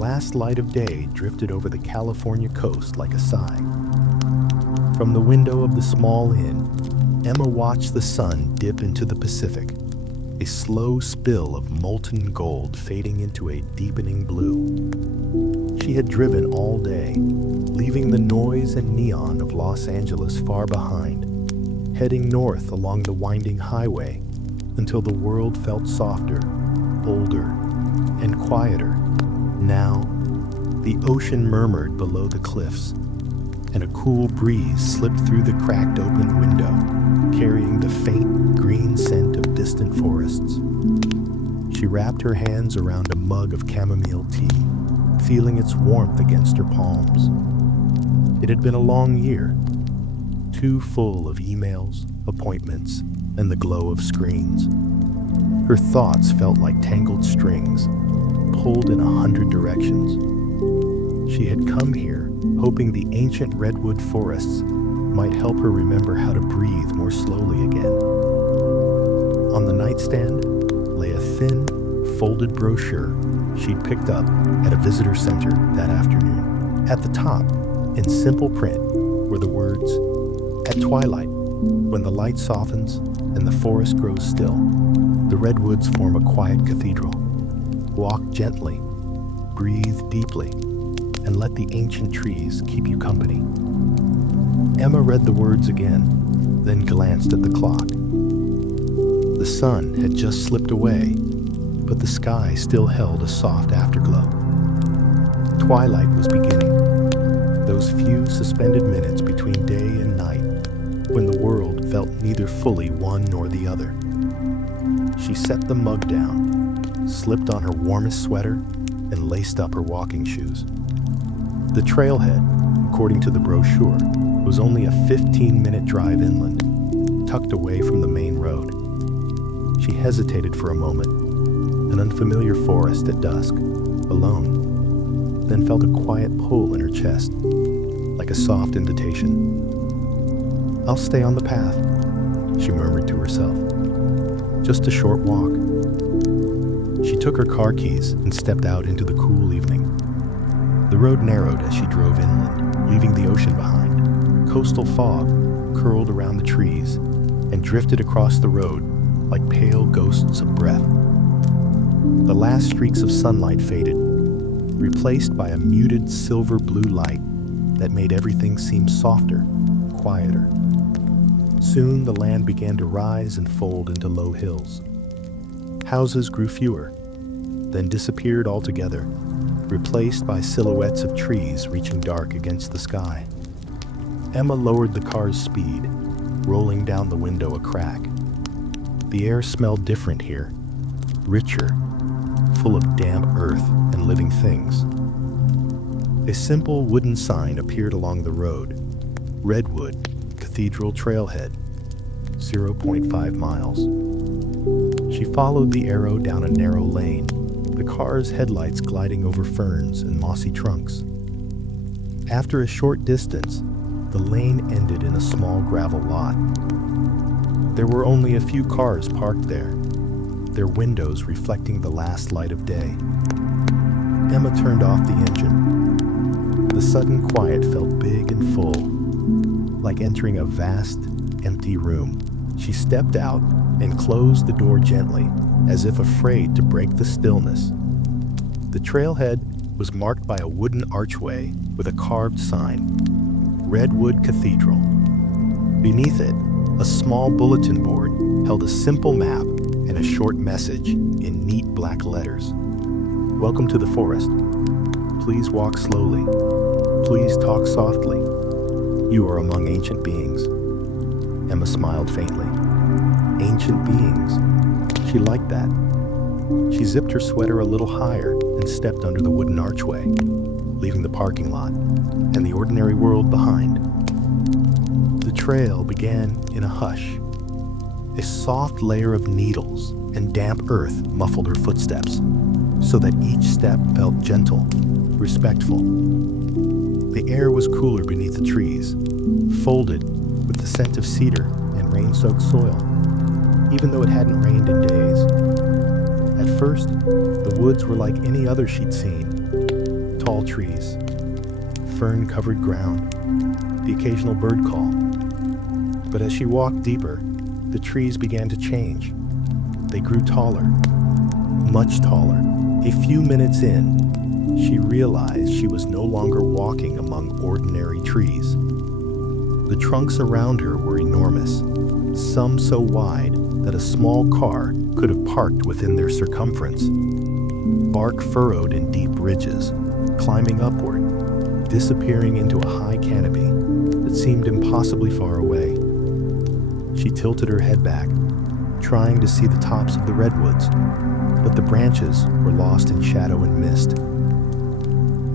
last light of day drifted over the California coast like a sigh. From the window of the small inn, Emma watched the sun dip into the Pacific, a slow spill of molten gold fading into a deepening blue. She had driven all day, leaving the noise and neon of Los Angeles far behind, heading north along the winding highway until the world felt softer, older, and quieter. Now, the ocean murmured below the cliffs, and a cool breeze slipped through the cracked open window, carrying the faint green scent of distant forests. She wrapped her hands around a mug of chamomile tea, feeling its warmth against her palms. It had been a long year, too full of emails, appointments, and the glow of screens. Her thoughts felt like tangled strings, pulled in 100 directions. She had come here hoping the ancient redwood forests might help her remember how to breathe more slowly again. On the nightstand lay a thin, folded brochure she'd picked up at a visitor center that afternoon. At the top, in simple print, were the words, "At twilight, when the light softens and the forest grows still, the redwoods form a quiet cathedral. Walk gently, breathe deeply, and let the ancient trees keep you company." Emma read the words again, then glanced at the clock. The sun had just slipped away, but the sky still held a soft afterglow. Twilight was beginning, those few suspended minutes between day and night, when the world felt neither fully one nor the other. She set the mug down, slipped on her warmest sweater, and laced up her walking shoes. The trailhead, according to the brochure, was only a 15-minute drive inland, tucked away from the main road. She hesitated for a moment, an unfamiliar forest at dusk, alone, then felt a quiet pull in her chest, like a soft invitation. "I'll stay on the path," she murmured to herself. "Just a short walk." She took her car keys and stepped out into the cool evening. The road narrowed as she drove inland, leaving the ocean behind. Coastal fog curled around the trees and drifted across the road like pale ghosts of breath. The last streaks of sunlight faded, replaced by a muted silver blue light that made everything seem softer, quieter. Soon the land began to rise and fold into low hills. Houses grew fewer, then disappeared altogether, replaced by silhouettes of trees reaching dark against the sky. Emma lowered the car's speed, rolling down the window a crack. The air smelled different here, richer, full of damp earth and living things. A simple wooden sign appeared along the road, Redwood Cathedral Trailhead, 0.5 miles. She followed the arrow down a narrow lane, the car's headlights gliding over ferns and mossy trunks. After a short distance, the lane ended in a small gravel lot. There were only a few cars parked there, their windows reflecting the last light of day. Emma turned off the engine. The sudden quiet felt big and full, like entering a vast, empty room. She stepped out and closed the door gently, as if afraid to break the stillness. The trailhead was marked by a wooden archway with a carved sign, Redwood Cathedral. Beneath it, a small bulletin board held a simple map and a short message in neat black letters. "Welcome to the forest. Please walk slowly. Please talk softly. You are among ancient beings." Emma smiled faintly. Ancient beings. She liked that. She zipped her sweater a little higher and stepped under the wooden archway, leaving the parking lot and the ordinary world behind. The trail began in a hush. A soft layer of needles and damp earth muffled her footsteps, so that each step felt gentle, respectful. The air was cooler beneath the trees, folded with the scent of cedar and rain-soaked soil, even though it hadn't rained in days. At first, the woods were like any other she'd seen, tall trees, fern-covered ground, the occasional bird call. But as she walked deeper, the trees began to change. They grew taller, much taller. A few minutes in, she realized she was no longer walking among ordinary trees. The trunks around her were enormous, some so wide that a small car could have parked within their circumference. Bark furrowed in deep ridges, climbing upward, disappearing into a high canopy that seemed impossibly far away. She tilted her head back, trying to see the tops of the redwoods, but the branches were lost in shadow and mist.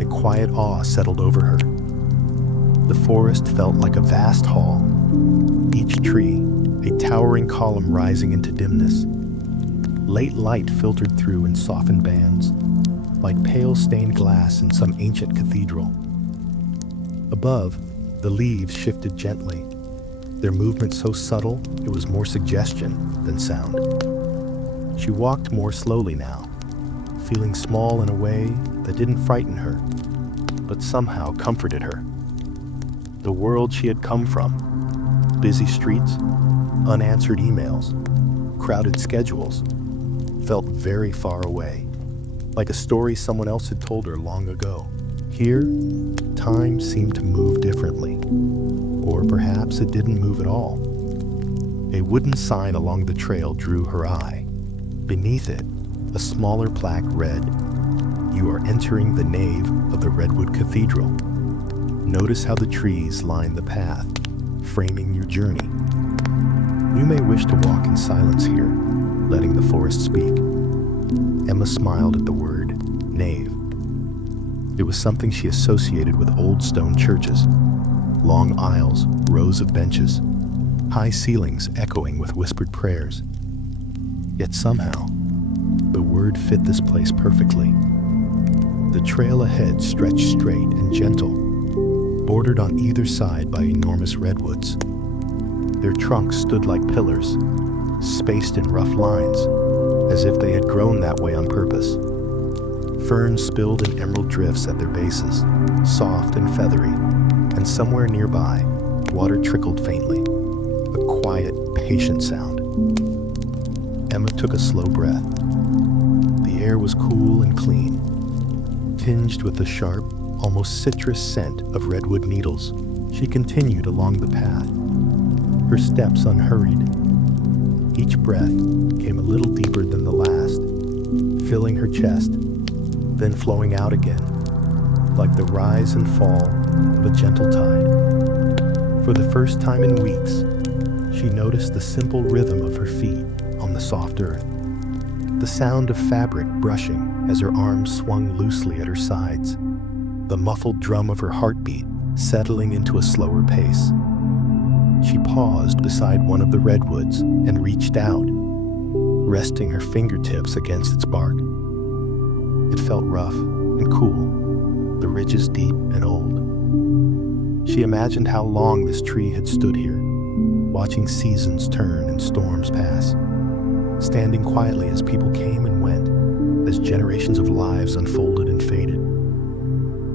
A quiet awe settled over her. The forest felt like a vast hall, each tree a towering column rising into dimness. Late light filtered through in softened bands, like pale stained glass in some ancient cathedral. Above, the leaves shifted gently, their movement so subtle it was more suggestion than sound. She walked more slowly now, feeling small in a way that didn't frighten her, but somehow comforted her. The world she had come from, busy streets, unanswered emails, crowded schedules, felt very far away, like a story someone else had told her long ago. Here, time seemed to move differently, or perhaps it didn't move at all. A wooden sign along the trail drew her eye. Beneath it, a smaller plaque read, "You are entering the nave of the Redwood Cathedral. Notice how the trees line the path, framing your journey. You may wish to walk in silence here, letting the forest speak." Emma smiled at the word, nave. It was something she associated with old stone churches. Long aisles, rows of benches, high ceilings echoing with whispered prayers. Yet somehow, the word fit this place perfectly. The trail ahead stretched straight and gentle, bordered on either side by enormous redwoods. Their trunks stood like pillars, spaced in rough lines, as if they had grown that way on purpose. Ferns spilled in emerald drifts at their bases, soft and feathery, and somewhere nearby, water trickled faintly, a quiet, patient sound. Emma took a slow breath. The air was cool and clean, tinged with the sharp, almost citrus scent of redwood needles. She continued along the path, her steps unhurried. Each breath came a little deeper than the last, filling her chest, then flowing out again, like the rise and fall of a gentle tide. For the first time in weeks, she noticed the simple rhythm of her feet on the soft earth, the sound of fabric brushing as her arms swung loosely at her sides, the muffled drum of her heartbeat settling into a slower pace. She paused beside one of the redwoods and reached out, resting her fingertips against its bark. It felt rough and cool, the ridges deep and old. She imagined how long this tree had stood here, watching seasons turn and storms pass, standing quietly as people came and went, as generations of lives unfolded and faded.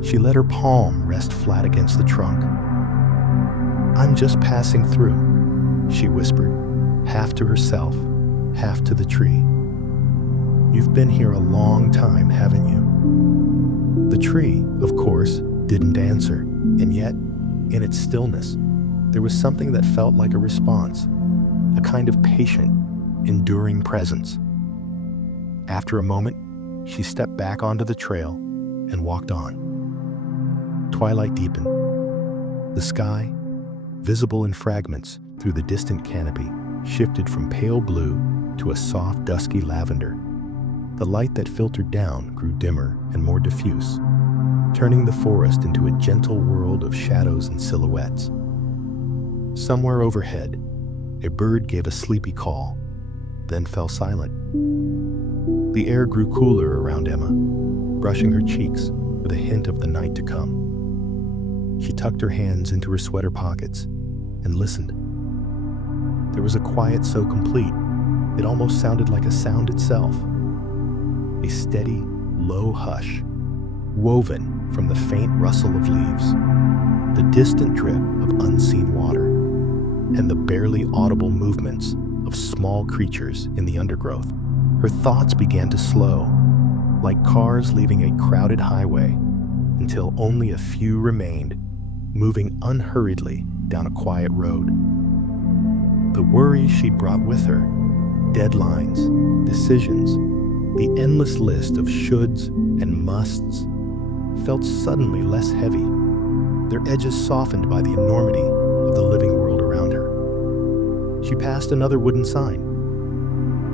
She let her palm rest flat against the trunk. "I'm just passing through," she whispered, half to herself, half to the tree. "You've been here a long time, haven't you?" The tree, of course, didn't answer, and yet, in its stillness, there was something that felt like a response, a kind of patient, enduring presence. After a moment, she stepped back onto the trail and walked on. Twilight deepened. The sky, visible in fragments through the distant canopy, shifted from pale blue to a soft, dusky lavender. The light that filtered down grew dimmer and more diffuse, turning the forest into a gentle world of shadows and silhouettes. Somewhere overhead, a bird gave a sleepy call, then fell silent. The air grew cooler around Emma, brushing her cheeks with a hint of the night to come. She tucked her hands into her sweater pockets and listened. There was a quiet so complete, it almost sounded like a sound itself. A steady, low hush, woven from the faint rustle of leaves, the distant drip of unseen water, and the barely audible movements of small creatures in the undergrowth. Her thoughts began to slow, like cars leaving a crowded highway, until only a few remained, moving unhurriedly down a quiet road. The worries she'd brought with her, deadlines, decisions, the endless list of shoulds and musts, felt suddenly less heavy, their edges softened by the enormity of the living world around her. She passed another wooden sign.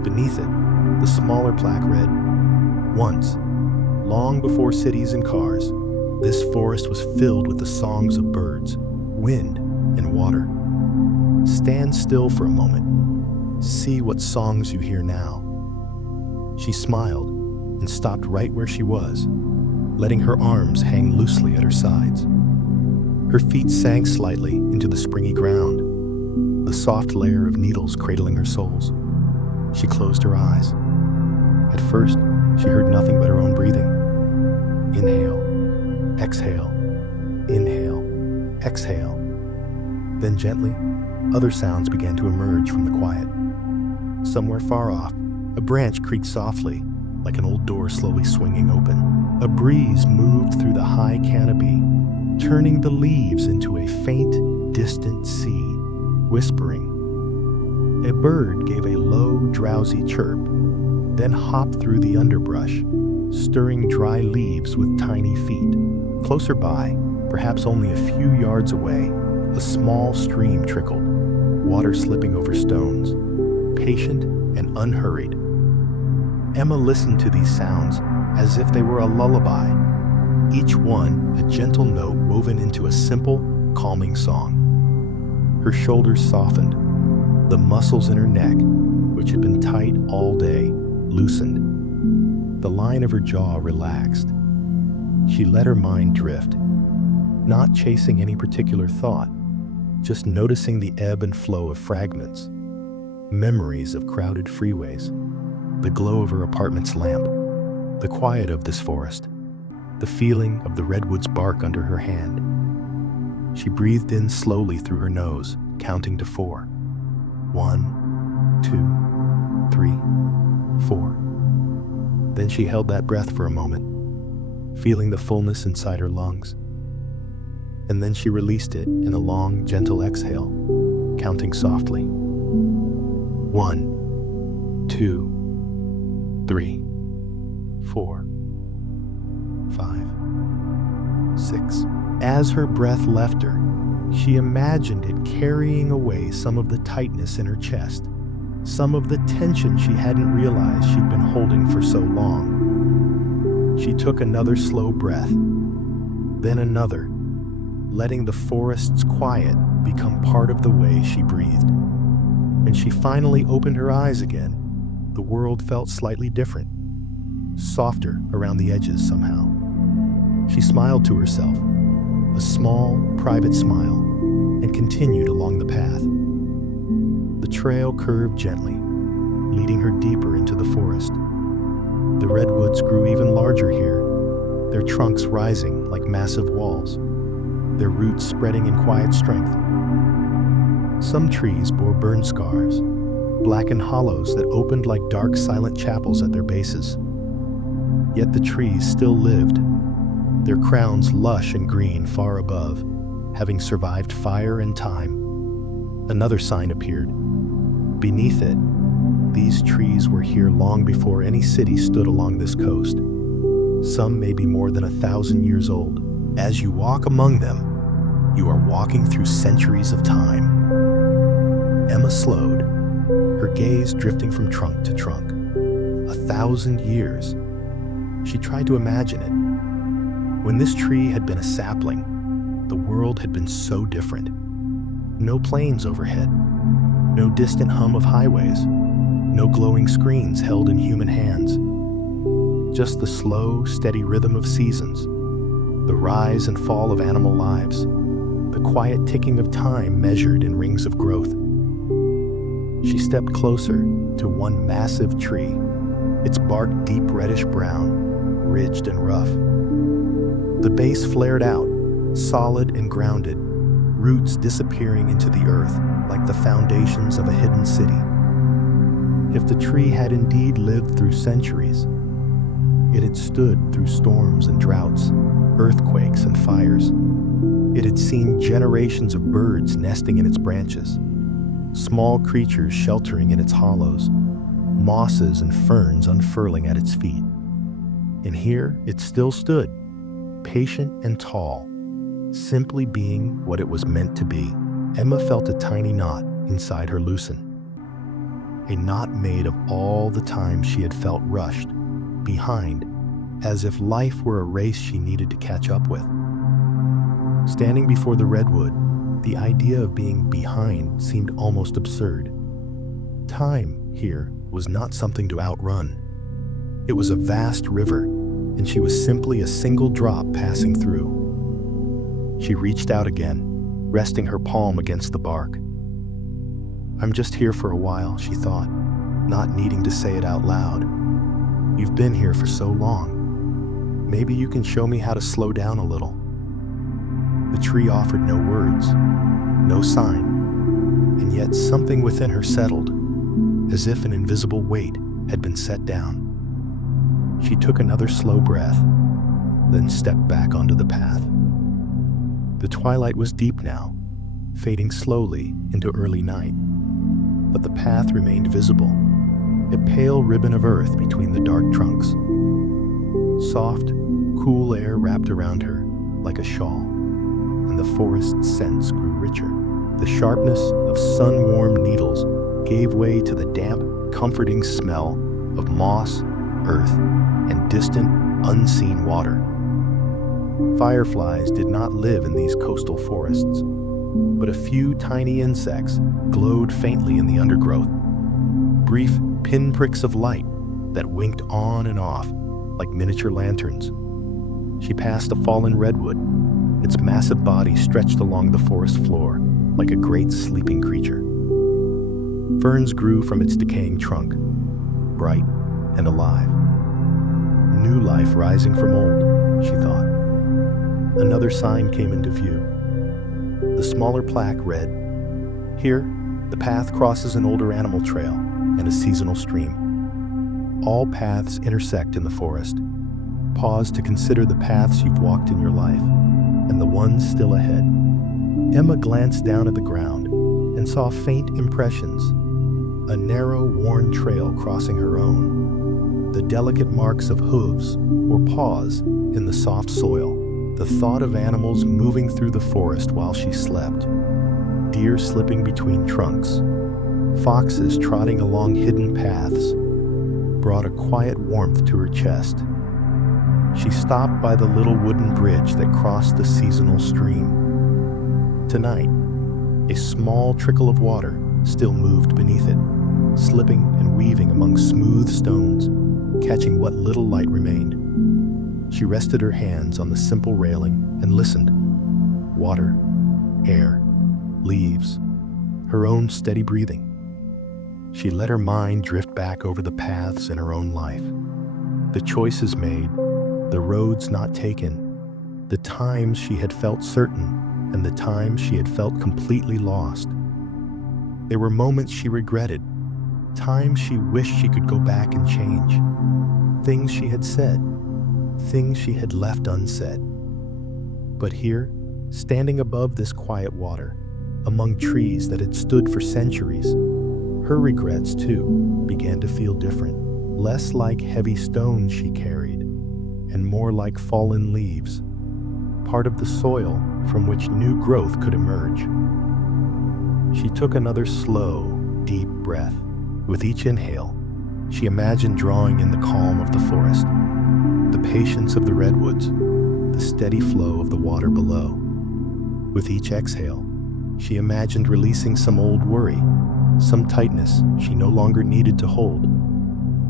Beneath it, the smaller plaque read, "Once, long before cities and cars, this forest was filled with the songs of birds, wind, and water. Stand still for a moment. See what songs you hear now." She smiled and stopped right where she was, letting her arms hang loosely at her sides. Her feet sank slightly into the springy ground, the soft layer of needles cradling her soles. She closed her eyes. At first, she heard nothing but her own breathing. Inhale, exhale, inhale, exhale. Then gently, other sounds began to emerge from the quiet. Somewhere far off, a branch creaked softly, like an old door slowly swinging open. A breeze moved through the high canopy, turning the leaves into a faint, distant sea, whispering. A bird gave a low, drowsy chirp, then hopped through the underbrush, stirring dry leaves with tiny feet. Closer by, perhaps only a few yards away, a small stream trickled, water slipping over stones, patient and unhurried. Emma listened to these sounds as if they were a lullaby, each one a gentle note woven into a simple, calming song. Her shoulders softened. The muscles in her neck, which had been tight all day, loosened. The line of her jaw relaxed. She let her mind drift, not chasing any particular thought, just noticing the ebb and flow of fragments, memories of crowded freeways, the glow of her apartment's lamp, the quiet of this forest, the feeling of the redwood's bark under her hand. She breathed in slowly through her nose, counting to 4. 1, 2, 3, 4. Then she held that breath for a moment, feeling the fullness inside her lungs. And then she released it in a long, gentle exhale, counting softly. 1, 2, 3, 4, 5, 6. As her breath left her, she imagined it carrying away some of the tightness in her chest, some of the tension she hadn't realized she'd been holding for so long. She took another slow breath, then another, letting the forest's quiet become part of the way she breathed. When she finally opened her eyes again, the world felt slightly different, softer around the edges somehow. She smiled to herself, a small, private smile, and continued along the path. The trail curved gently, leading her deeper into the forest. The redwoods grew even larger here, their trunks rising like massive walls, their roots spreading in quiet strength. Some trees bore burn scars, blackened hollows that opened like dark, silent chapels at their bases. Yet the trees still lived, their crowns lush and green far above, having survived fire and time. Another sign appeared. Beneath it, these trees were here long before any city stood along this coast. Some may be more than 1,000 years old. As you walk among them, you are walking through centuries of time. Emma slowed, her gaze drifting from trunk to trunk. 1,000 years. She tried to imagine it. When this tree had been a sapling, the world had been so different. No planes overhead, no distant hum of highways, no glowing screens held in human hands. Just the slow, steady rhythm of seasons, the rise and fall of animal lives, the quiet ticking of time measured in rings of growth. She stepped closer to one massive tree, its bark deep reddish brown, ridged and rough. The base flared out, solid and grounded, roots disappearing into the earth like the foundations of a hidden city. If the tree had indeed lived through centuries, it had stood through storms and droughts, earthquakes and fires. It had seen generations of birds nesting in its branches, small creatures sheltering in its hollows, mosses and ferns unfurling at its feet. And here it still stood, patient and tall, simply being what it was meant to be. Emma felt a tiny knot inside her loosen, a knot made of all the time she had felt rushed, behind, as if life were a race she needed to catch up with. Standing before the redwood, the idea of being behind seemed almost absurd. Time here was not something to outrun. It was a vast river, and she was simply a single drop passing through. She reached out again, resting her palm against the bark. "I'm just here for a while," she thought, not needing to say it out loud. "You've been here for so long. Maybe you can show me how to slow down a little." The tree offered no words, no sign, and yet something within her settled, as if an invisible weight had been set down. She took another slow breath, then stepped back onto the path. The twilight was deep now, fading slowly into early night, but the path remained visible, a pale ribbon of earth between the dark trunks. Soft, cool air wrapped around her like a shawl, and the forest's scents grew richer. The sharpness of sun-warmed needles gave way to the damp, comforting smell of moss, earth, and distant, unseen water. Fireflies did not live in these coastal forests, but a few tiny insects glowed faintly in the undergrowth, brief pinpricks of light that winked on and off like miniature lanterns. She passed a fallen redwood, its massive body stretched along the forest floor like a great sleeping creature. Ferns grew from its decaying trunk, bright and alive. New life rising from old, she thought. Another sign came into view. The smaller plaque read, "Here, the path crosses an older animal trail and a seasonal stream. All paths intersect in the forest. Pause to consider the paths you've walked in your life and the ones still ahead." Emma glanced down at the ground and saw faint impressions, a narrow, worn trail crossing her own, the delicate marks of hooves or paws in the soft soil, the thought of animals moving through the forest while she slept, deer slipping between trunks, foxes trotting along hidden paths, brought a quiet warmth to her chest. She stopped by the little wooden bridge that crossed the seasonal stream. Tonight, a small trickle of water still moved beneath it, slipping and weaving among smooth stones, catching what little light remained. She rested her hands on the simple railing and listened. Water, air, leaves, her own steady breathing. She let her mind drift back over the paths in her own life, the choices made, the roads not taken, the times she had felt certain and the times she had felt completely lost. There were moments she regretted, times she wished she could go back and change, things she had said, things she had left unsaid. But here, standing above this quiet water, among trees that had stood for centuries, her regrets, too, began to feel different, less like heavy stones she carried, and more like fallen leaves, part of the soil from which new growth could emerge. She took another slow, deep breath. With each inhale, she imagined drawing in the calm of the forest, the patience of the redwoods, the steady flow of the water below. With each exhale, she imagined releasing some old worry, some tightness she no longer needed to hold.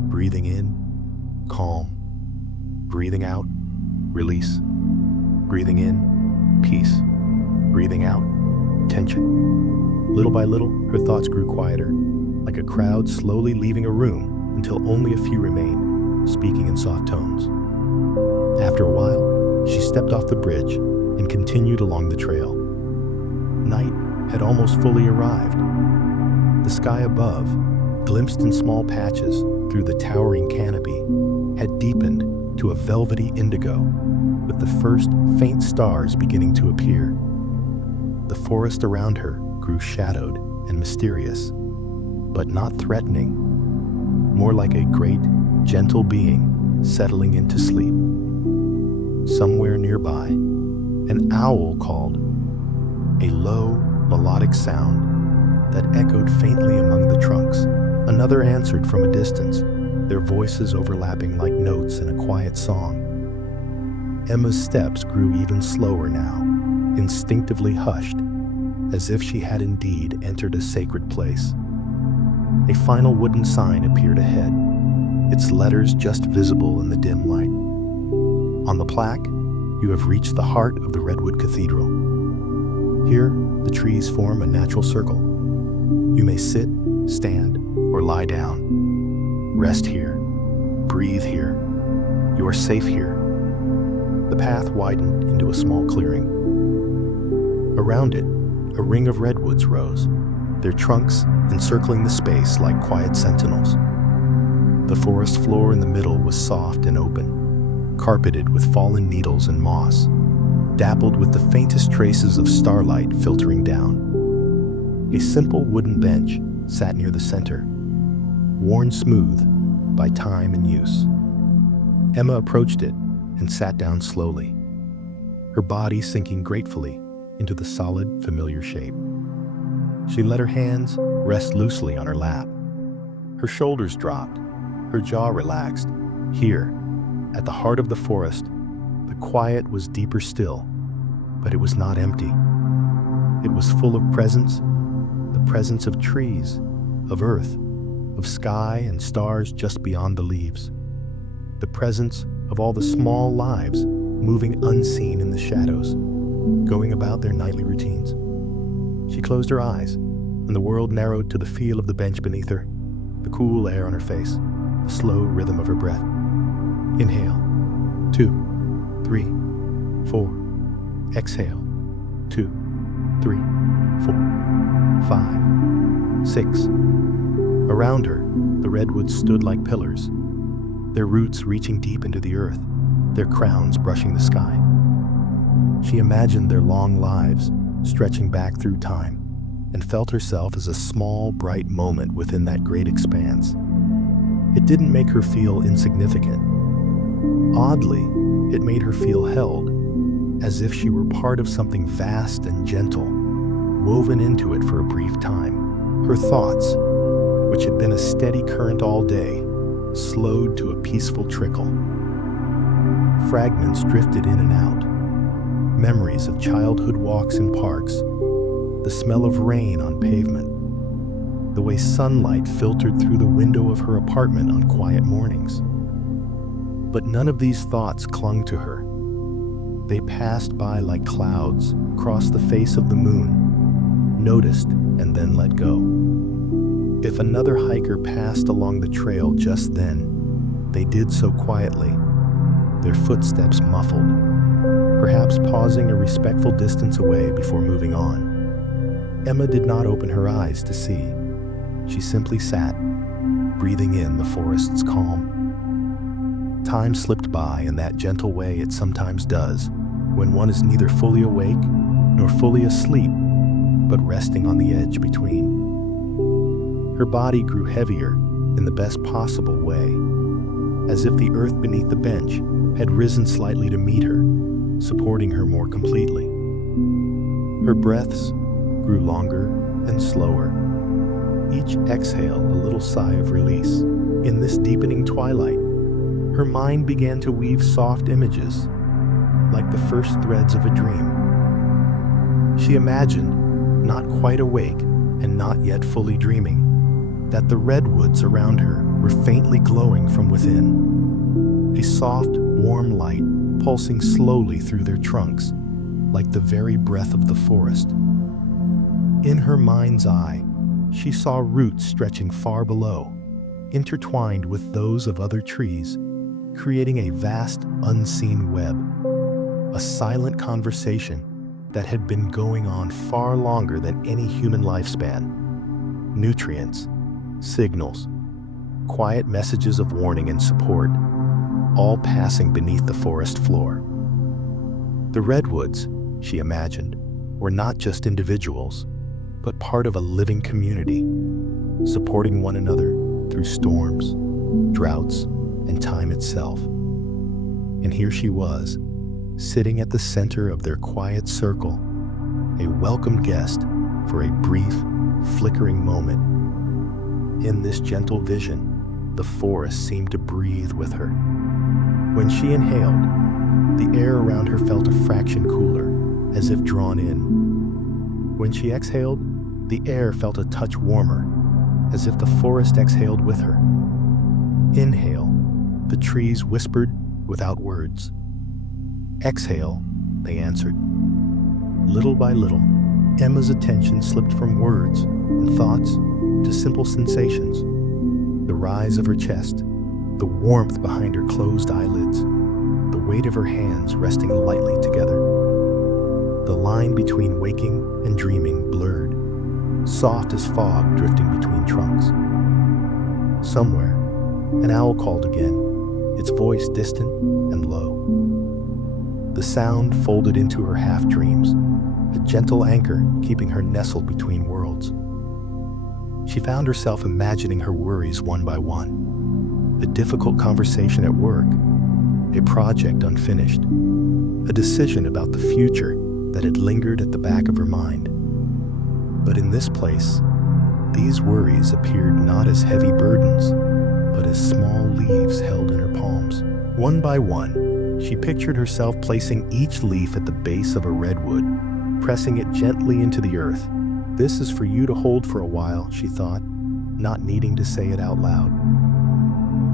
Breathing in, calm. Breathing out, release. Breathing in, peace. Breathing out, tension. Little by little, her thoughts grew quieter, like a crowd slowly leaving a room until only a few remained, speaking in soft tones. After a while, She stepped off the bridge and continued along the trail. Night had almost fully arrived. The sky above, glimpsed in small patches through the towering canopy, had deepened to a velvety indigo, with the first faint stars beginning to appear. The forest around her grew shadowed and mysterious, but not threatening, more like a great, gentle being settling into sleep. Somewhere nearby, an owl called, a low, melodic sound that echoed faintly among the trunks. Another answered from a distance, their voices overlapping like notes in a quiet song. Emma's steps grew even slower now, instinctively hushed, as if she had indeed entered a sacred place. A final wooden sign appeared ahead, its letters just visible in the dim light. On the plaque, "You have reached the heart of the Redwood Cathedral. Here, the trees form a natural circle. You may sit, stand, or lie down. Rest here. Breathe here. You are safe here." The path widened into a small clearing. Around it, a ring of redwoods rose, their trunks encircling the space like quiet sentinels. The forest floor in the middle was soft and open, carpeted with fallen needles and moss, dappled with the faintest traces of starlight filtering down. A simple wooden bench sat near the center, worn smooth by time and use. Emma approached it and sat down slowly, her body sinking gratefully into the solid, familiar shape. She let her hands rest loosely on her lap. Her shoulders dropped, her jaw relaxed. Here, at the heart of the forest, the quiet was deeper still, but it was not empty. It was full of presence, the presence of trees, of earth, of sky and stars just beyond the leaves. The presence of all the small lives moving unseen in the shadows, going about their nightly routines. She closed her eyes, and the world narrowed to the feel of the bench beneath her, the cool air on her face, the slow rhythm of her breath. Inhale, 2, 3, 4. Exhale, 2, 3, 4, 5, 6. Around her, the redwoods stood like pillars, their roots reaching deep into the earth, their crowns brushing the sky. She imagined their long lives stretching back through time, and felt herself as a small, bright moment within that great expanse. It didn't make her feel insignificant. Oddly, it made her feel held, as if she were part of something vast and gentle, woven into it for a brief time. Her thoughts, which had been a steady current all day, slowed to a peaceful trickle. Fragments drifted in and out. Memories of childhood walks in parks, the smell of rain on pavement, the way sunlight filtered through the window of her apartment on quiet mornings. But none of these thoughts clung to her. They passed by like clouds across the face of the moon, noticed and then let go. If another hiker passed along the trail just then, they did so quietly, their footsteps muffled, perhaps pausing a respectful distance away before moving on. Emma did not open her eyes to see. She simply sat, breathing in the forest's calm. Time slipped by in that gentle way it sometimes does, when one is neither fully awake nor fully asleep, but resting on the edge between. Her body grew heavier in the best possible way, as if the earth beneath the bench had risen slightly to meet her, supporting her more completely. Her breaths grew longer and slower, each exhale a little sigh of release. In this deepening twilight, her mind began to weave soft images, like the first threads of a dream. She imagined, not quite awake and not yet fully dreaming, that the redwoods around her were faintly glowing from within, a soft, warm light pulsing slowly through their trunks, like the very breath of the forest. In her mind's eye, she saw roots stretching far below, intertwined with those of other trees, creating a vast, unseen web. a silent conversation that had been going on far longer than any human lifespan. Nutrients, signals, quiet messages of warning and support, all passing beneath the forest floor. The redwoods, she imagined, were not just individuals, but part of a living community, supporting one another through storms, droughts, and time itself. And here she was, sitting at the center of their quiet circle, a welcome guest for a brief, flickering moment. In this gentle vision, the forest seemed to breathe with her. When she inhaled, the air around her felt a fraction cooler, as if drawn in. When she exhaled, the air felt a touch warmer, as if the forest exhaled with her. Inhale, the trees whispered without words. Exhale, they answered. Little by little, Emma's attention slipped from words and thoughts to simple sensations. The rise of her chest, the warmth behind her closed eyelids, the weight of her hands resting lightly together. The line between waking and dreaming blurred, soft as fog drifting between trunks. Somewhere, an owl called again, its voice distant and low. The sound folded into her half-dreams, a gentle anchor keeping her nestled between worlds. She found herself imagining her worries one by one. A difficult conversation at work, a project unfinished, a decision about the future that had lingered at the back of her mind. But in this place, these worries appeared not as heavy burdens, but as small leaves held in her palms. One by one, she pictured herself placing each leaf at the base of a redwood, pressing it gently into the earth. This is for you to hold for a while, she thought, not needing to say it out loud.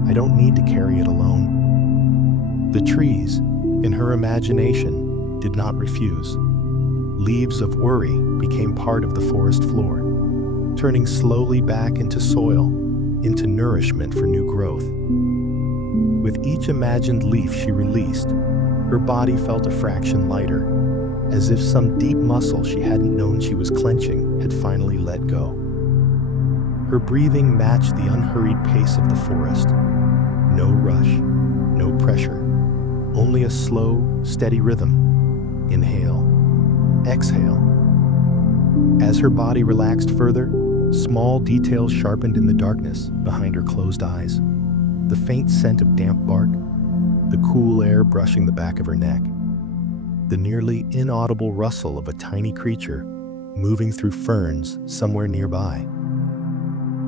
I don't need to carry it alone. The trees, in her imagination, did not refuse. Leaves of worry became part of the forest floor, turning slowly back into soil, into nourishment for new growth. With each imagined leaf she released, her body felt a fraction lighter, as if some deep muscle she hadn't known she was clenching had finally let go. Her breathing matched the unhurried pace of the forest. No rush, no pressure, only a slow, steady rhythm. Inhale, exhale. As her body relaxed further, small details sharpened in the darkness behind her closed eyes. The faint scent of damp bark, the cool air brushing the back of her neck, the nearly inaudible rustle of a tiny creature moving through ferns somewhere nearby.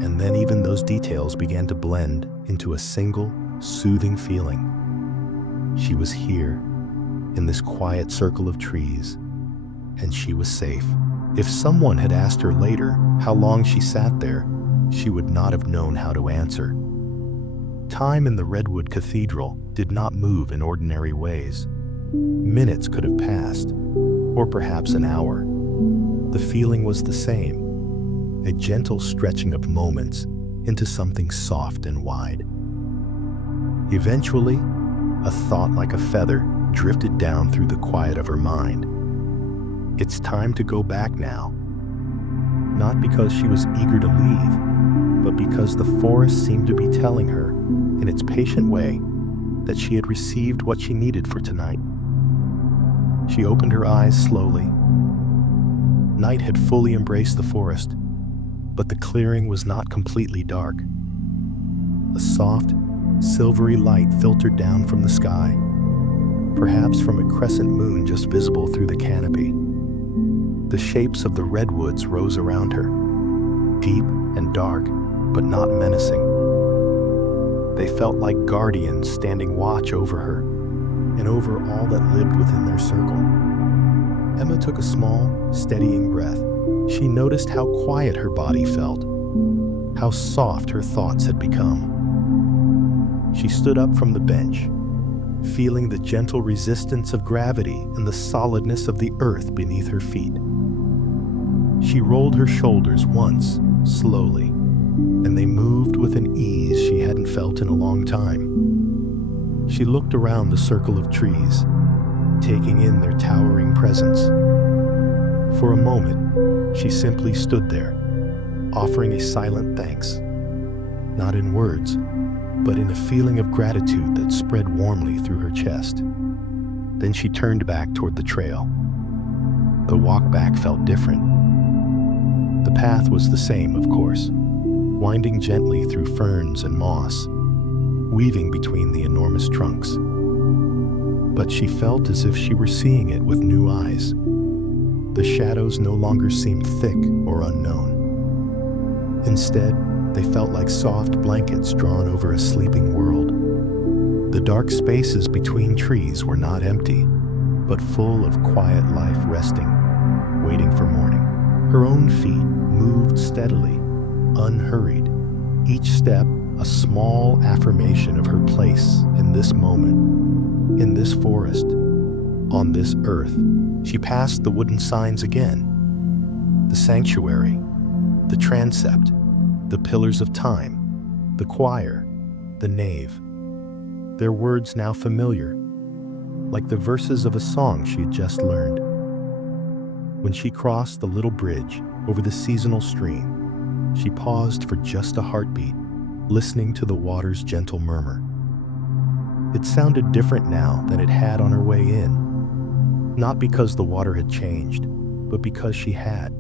And then even those details began to blend into a single, soothing feeling. She was here, in this quiet circle of trees, and she was safe. If someone had asked her later how long she sat there, she would not have known how to answer. Time in the Redwood Cathedral did not move in ordinary ways. Minutes could have passed, or perhaps an hour. The feeling was the same, a gentle stretching of moments into something soft and wide. Eventually, a thought like a feather drifted down through the quiet of her mind. It's time to go back now. Not because she was eager to leave, but because the forest seemed to be telling her, in its patient way, that she had received what she needed for tonight. She opened her eyes slowly. Night had fully embraced the forest, but the clearing was not completely dark. A soft, silvery light filtered down from the sky, perhaps from a crescent moon just visible through the canopy. The shapes of the redwoods rose around her, deep and dark, but not menacing. They felt like guardians standing watch over her and over all that lived within their circle. Emma took a small, steadying breath. She noticed how quiet her body felt, how soft her thoughts had become. She stood up from the bench, feeling the gentle resistance of gravity and the solidness of the earth beneath her feet. She rolled her shoulders once, slowly, and they moved with an ease she hadn't felt in a long time. She looked around the circle of trees, taking in their towering presence. For a moment, she simply stood there, offering a silent thanks, not in words, but in a feeling of gratitude that spread warmly through her chest. Then she turned back toward the trail. The walk back felt different. The path was the same, of course, winding gently through ferns and moss, weaving between the enormous trunks. But she felt as if she were seeing it with new eyes. The shadows no longer seemed thick or unknown. Instead, they felt like soft blankets drawn over a sleeping world. The dark spaces between trees were not empty, but full of quiet life resting, waiting for morning. Her own feet moved steadily, unhurried, each step a small affirmation of her place in this moment, in this forest, on this earth. She passed the wooden signs again. The sanctuary, the transept, the pillars of time, the choir, the nave. Their words now familiar, like the verses of a song she had just learned. When she crossed the little bridge over the seasonal stream, she paused for just a heartbeat, listening to the water's gentle murmur. It sounded different now than it had on her way in, not because the water had changed, but because she had.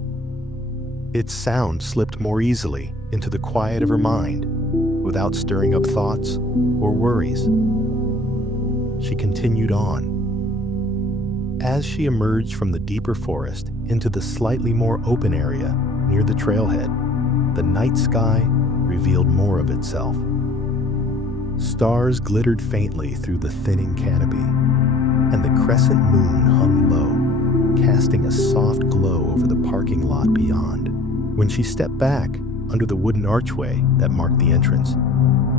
Its sound slipped more easily into the quiet of her mind, without stirring up thoughts or worries. She continued on. As she emerged from the deeper forest into the slightly more open area near the trailhead, the night sky revealed more of itself. Stars glittered faintly through the thinning canopy, and the crescent moon hung low, casting a soft glow over the parking lot beyond. When she stepped back under the wooden archway that marked the entrance,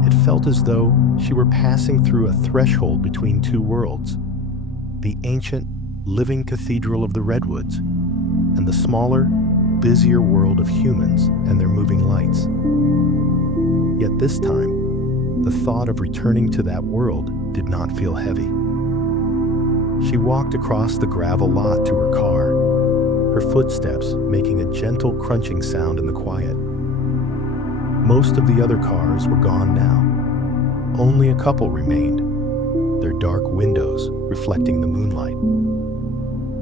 it felt as though she were passing through a threshold between two worlds: the ancient, living cathedral of the Redwoods, and the smaller, busier world of humans and their moving lights. Yet this time, the thought of returning to that world did not feel heavy. She walked across the gravel lot to her car, her footsteps making a gentle crunching sound in the quiet. Most of the other cars were gone now. Only a couple remained, their dark windows reflecting the moonlight.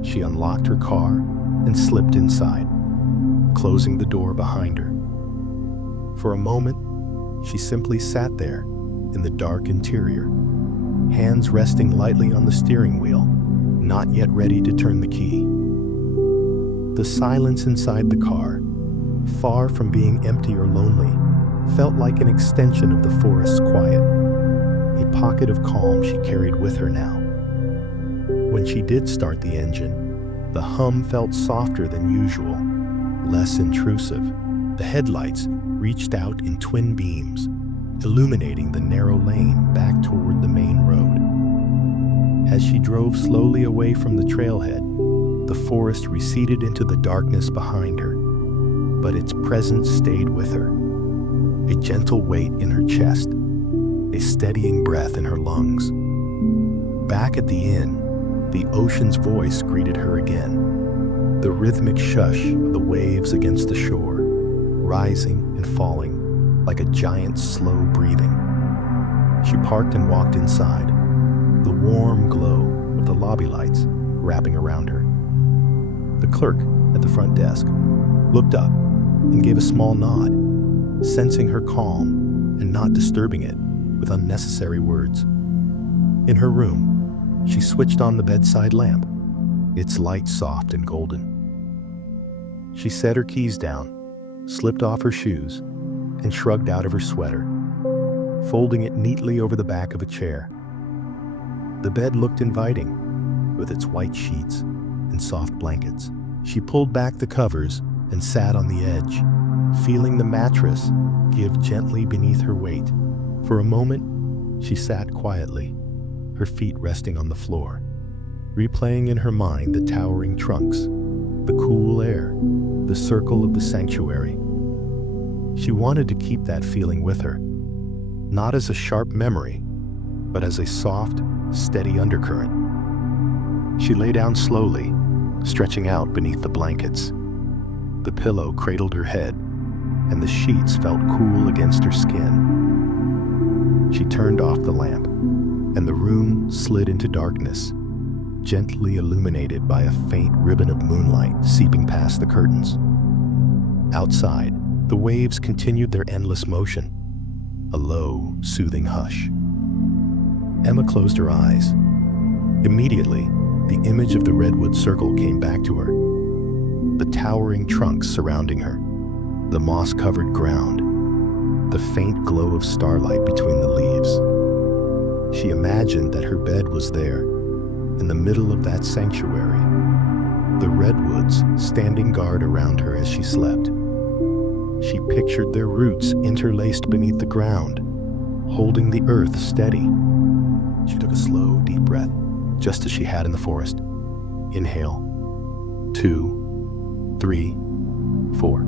She unlocked her car and slipped inside, closing the door behind her. For a moment, she simply sat there in the dark interior, hands resting lightly on the steering wheel, not yet ready to turn the key. The silence inside the car, far from being empty or lonely, felt like an extension of the forest's quiet, a pocket of calm she carried with her now. When she did start the engine, the hum felt softer than usual, less intrusive. The headlights reached out in twin beams, illuminating the narrow lane back toward the main road. As she drove slowly away from the trailhead, the forest receded into the darkness behind her, but its presence stayed with her. A gentle weight in her chest, a steadying breath in her lungs. Back at the inn, the ocean's voice greeted her again, the rhythmic shush of the waves against the shore, rising and falling like a giant's slow breathing. She parked and walked inside, the warm glow of the lobby lights wrapping around her. The clerk at the front desk looked up and gave a small nod, sensing her calm and not disturbing it with unnecessary words. In her room, she switched on the bedside lamp, its light soft and golden. She set her keys down, slipped off her shoes, and shrugged out of her sweater, folding it neatly over the back of a chair. The bed looked inviting, with its white sheets and soft blankets. She pulled back the covers and sat on the edge, feeling the mattress give gently beneath her weight. For a moment, she sat quietly, her feet resting on the floor, replaying in her mind the towering trunks, the cool air, the circle of the sanctuary. She wanted to keep that feeling with her, not as a sharp memory, but as a soft, steady undercurrent. She lay down slowly, stretching out beneath the blankets. The pillow cradled her head, and the sheets felt cool against her skin. She turned off the lamp, and the room slid into darkness, gently illuminated by a faint ribbon of moonlight seeping past the curtains. Outside, the waves continued their endless motion, a low, soothing hush. Emma closed her eyes. Immediately, the image of the redwood circle came back to her. The towering trunks surrounding her, the moss-covered ground, the faint glow of starlight between the leaves. She imagined that her bed was there, in the middle of that sanctuary, the redwoods standing guard around her as she slept. She pictured their roots interlaced beneath the ground, holding the earth steady. She took a slow, deep breath, just as she had in the forest. Inhale, 2, 3, 4.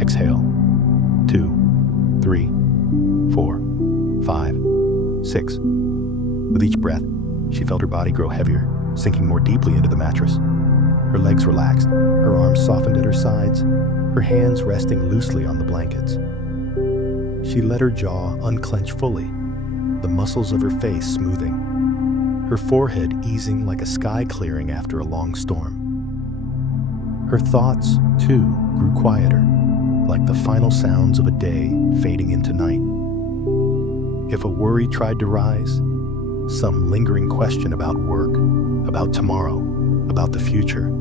Exhale, 2, 3, 4, 5, 6. With each breath, she felt her body grow heavier, sinking more deeply into the mattress. Her legs relaxed, her arms softened at her sides, her hands resting loosely on the blankets. She let her jaw unclench fully, the muscles of her face smoothing, her forehead easing like a sky clearing after a long storm. Her thoughts, too, grew quieter, like the final sounds of a day fading into night. If a worry tried to rise, some lingering question about work, about tomorrow, about the future,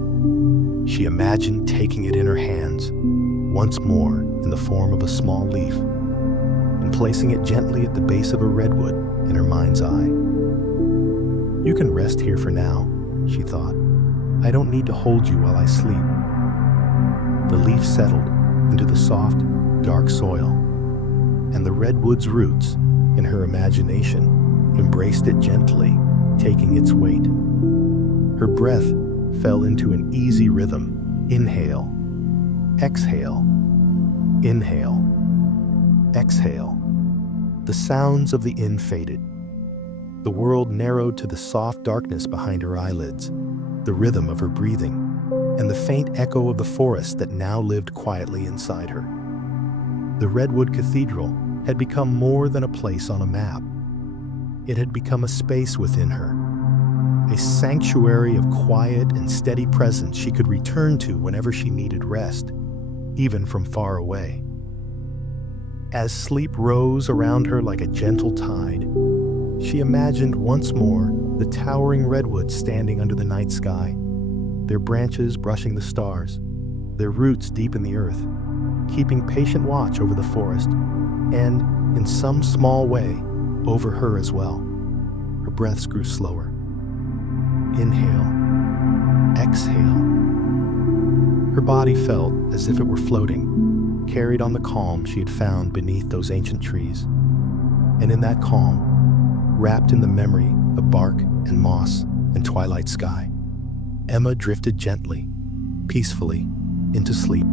she imagined taking it in her hands, once more in the form of a small leaf, and placing it gently at the base of a redwood in her mind's eye. "You can rest here for now," she thought. "I don't need to hold you while I sleep." The leaf settled into the soft, dark soil, and the redwood's roots, in her imagination, embraced it gently, taking its weight. Her breath fell into an easy rhythm. Inhale, exhale, inhale, exhale. The sounds of the inn faded. The world narrowed to the soft darkness behind her eyelids, the rhythm of her breathing, and the faint echo of the forest that now lived quietly inside her. The Redwood Cathedral had become more than a place on a map. It had become a space within her, a sanctuary of quiet and steady presence she could return to whenever she needed rest, even from far away. As sleep rose around her like a gentle tide, she imagined once more the towering redwoods standing under the night sky, their branches brushing the stars, their roots deep in the earth, keeping patient watch over the forest, and, in some small way, over her as well. Her breaths grew slower. Inhale, exhale. Her body felt as if it were floating, carried on the calm she had found beneath those ancient trees. And in that calm, wrapped in the memory of bark and moss and twilight sky, Emma drifted gently, peacefully, into sleep.